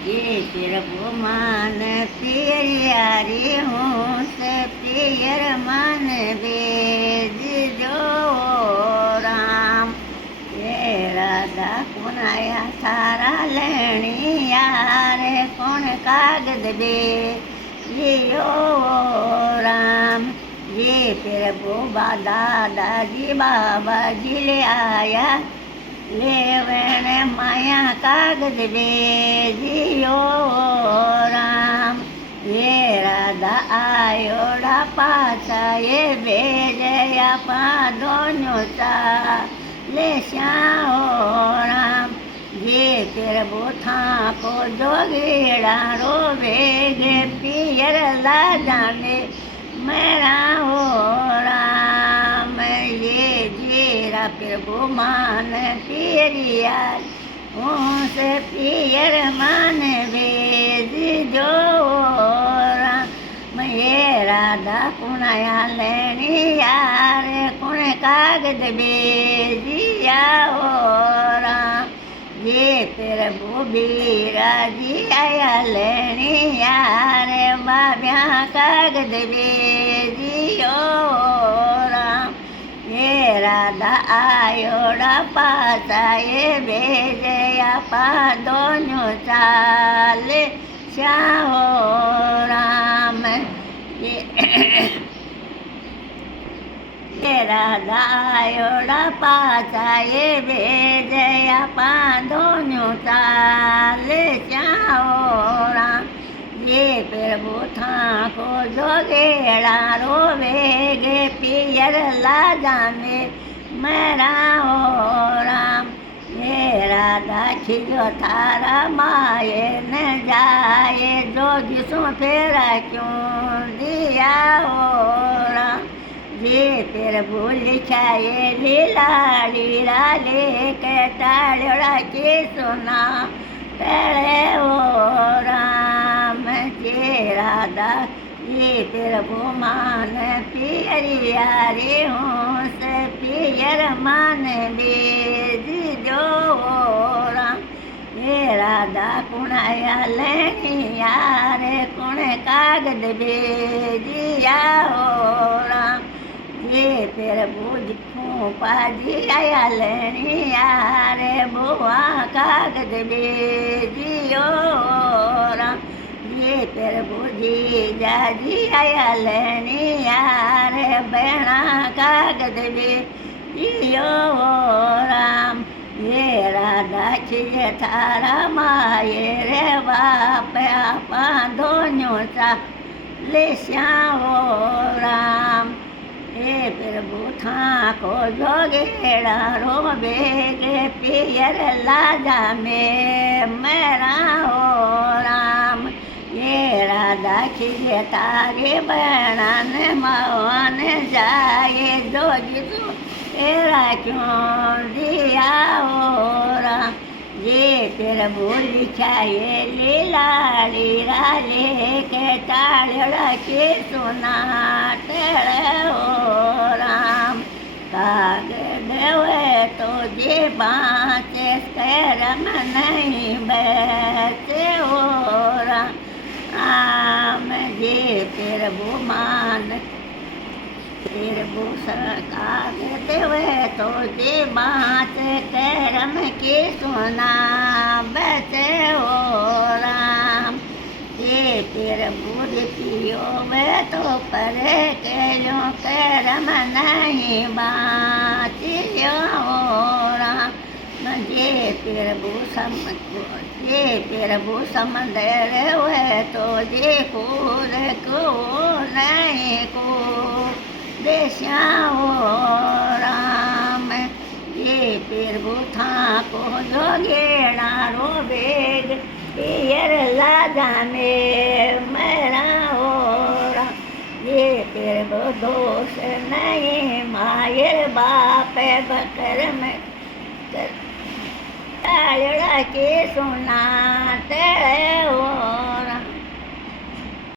ये प्रभु मान पियरी हूँ से पियर मन बेज जो राम। ये राधा कुनाया थारा लेनी यार कौन कागद बे ये यो राम। ये प्रभु दादाजी बाबा जी ले आया लेवण माया कागज बेजियो राम। ये राधा आयोड़ा पाचा ये बेजया पादोन्यो चा ले श्याओ राम। ये प्रभु था को जोगेड़ा रो बेगे पियर ला जाने मेरा हो राम। ये जेरा प्रभु मान पियरिया से पियर मान बेज जो राम। ये राधा कुणाया लेनी यार कुण कागज बेजिया हो राम। ये प्रभु बीरा जी आया लेनी यार बाब्या कागज बेजियो राम। ये राधा आयोड़ा पाता ये बेजया पादोन्यो चाले श्याहो राम। ये राधा आयोड़ा पाता ये बेजया पादोन्यो चाले श्याहो राम। ये प्रभु था को जोगेड़ा रो बेगे पियर ला जाने मेरा हो राम। ये राधा खिजो थारा माये न जाए जोगी सो फेरा क्यों दिया हो राम। ये प्रभु लिखाए लीला लीला लेके टाड़ा के सुना तेरे हो राम। ये राधा ये प्रभु मान पियरिया रे हूँ से पियर मान बेज जो राम। ये राधा कुणाया लेनी यार कुण कागज बेजिया हो राम। ये प्रभु जिखूँ पाजी आया लेनी यार बुआ कागज बेजियो राम। ये प्रभु जी जाजी आया लेनी यार बहना कागज बेजियो राम। ये राधा खिजे थारा माये रे बाप आपा दोनों सा ले श्याओ राम। ये प्रभु था को जोगेड़ा रो बेगे पियर लाजा में मेरा हो राम। ये राधा खिजे तारे बहन मवन जाए जोगी तू तेरा क्यों दिया हो राम। ये प्रभु लिखाए लीला लीला लेके टाड़ा के सुना तेरे हो राम। काग देवे तो जे बाँचे करम नहीं बैसे हो राम। ये प्रभु मान प्रभु सरकार देवे तो जे बात करम के सुना बचे हो राम। ये प्रभु पियो वे तो परे के लो करम नहीं बाचियो हो राम। ये प्रभु समंदर हुए तो जे कूद को नहीं को देशा हो राम। ये प्रभु था को जोगेड़ा रो बेग पियर लाजा में मेरा हो राम। ये प्रभु दोष नहीं मायर बाप बकर में ताड़ा के सुना तेरे हो